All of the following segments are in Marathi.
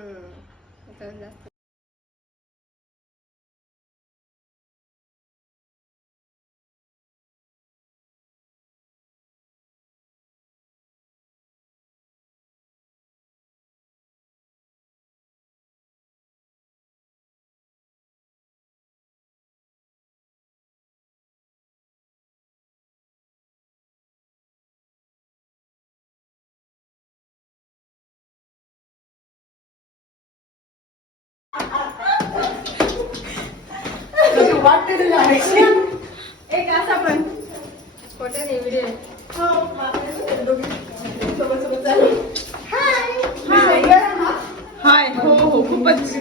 చేస్తాను एक असा पण. खोटे नाही व्हिडिओ हाय हो हो खूपच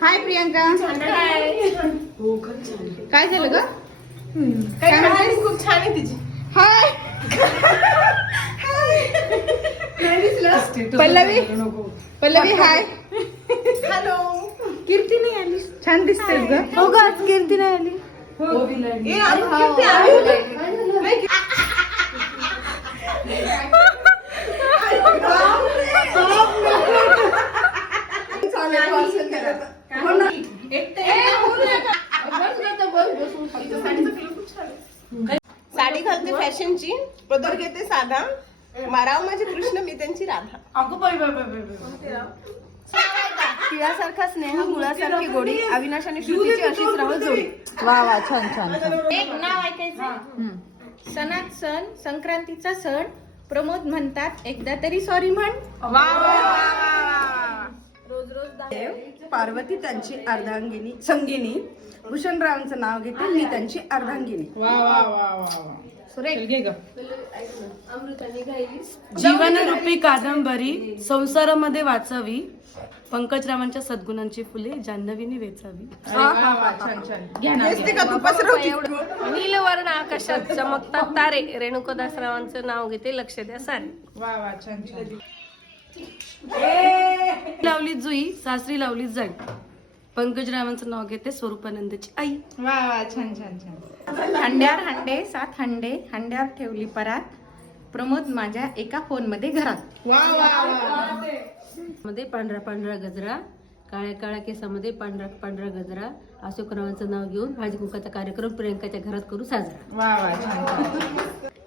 हाय प्रियांका. काय झालं ग? खूप छान आहे तिची hi Pallavi? Pallavi hi. Hello. Kirti नाही आली. छान दिसतेस ग. हो का आज कीर्ती नाही आली. आली. नाही, साडी घालते फॅशनची पदर घेते साधा. माराव माझे कृष्ण मी त्यांची राधा. तिळासारखा स्नेह गुळासारखी गोडी अविनाश आणि श्रुतीची अशीच राहो जोडी. वा वा छान छान छान. एक नाव ऐकायचं सणात सण संक्रांतीचा सण प्रमोद म्हणतात एकदा तरी सॉरी म्हण. पार्वती त्यांची अर्धांगिनी संगिनी. भूषणरावांचं नाव घेते मी त्यांची अर्धांगिनी. जीवनरूपी कादंबरी संसारामध्ये वाचावी. पंकजरावांच्या सद्गुणांची फुले जान्हवीने वेचावी. नीलवर्ण आकाशात चमकतात तारे. रेणुकादासरावांचं नाव घेते लक्ष द्या सारे. लावली जुई सासरी लावली जाई. पंकजरावांचं नाव घेते स्वरूपानंदची आई. हंड्यार हंडे सात हंडे हंड्यार ठेवली परात. प्रमोद माझ्या एका फोनमध्ये घरात मध्ये पांढरा पांढरा गजरा काळ्या काळ्या केसामध्ये पांढरा पांढरा गजरा. अशोकरावांचं नाव घेऊन भाजी कुंकाचा कार्यक्रम प्रियंकाच्या घरात करू साजरा.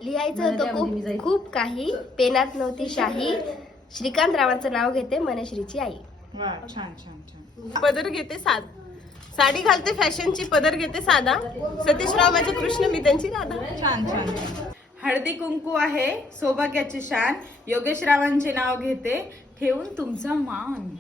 लिहायचं होतं खूप खूप काही. पेनात नव्हती शाही. श्रीकांत रावांचं नाव घेते मनश्रीची आई. पदर घेते साध साडी घालते फॅशनची पदर घेते साधा. सतीशराव माझे कृष्ण मी त्यांची राधा. हळदी कुंकू आहे सौभाग्याची शान. योगेश रावांचे नाव घेते ठेवून तुमचा मान.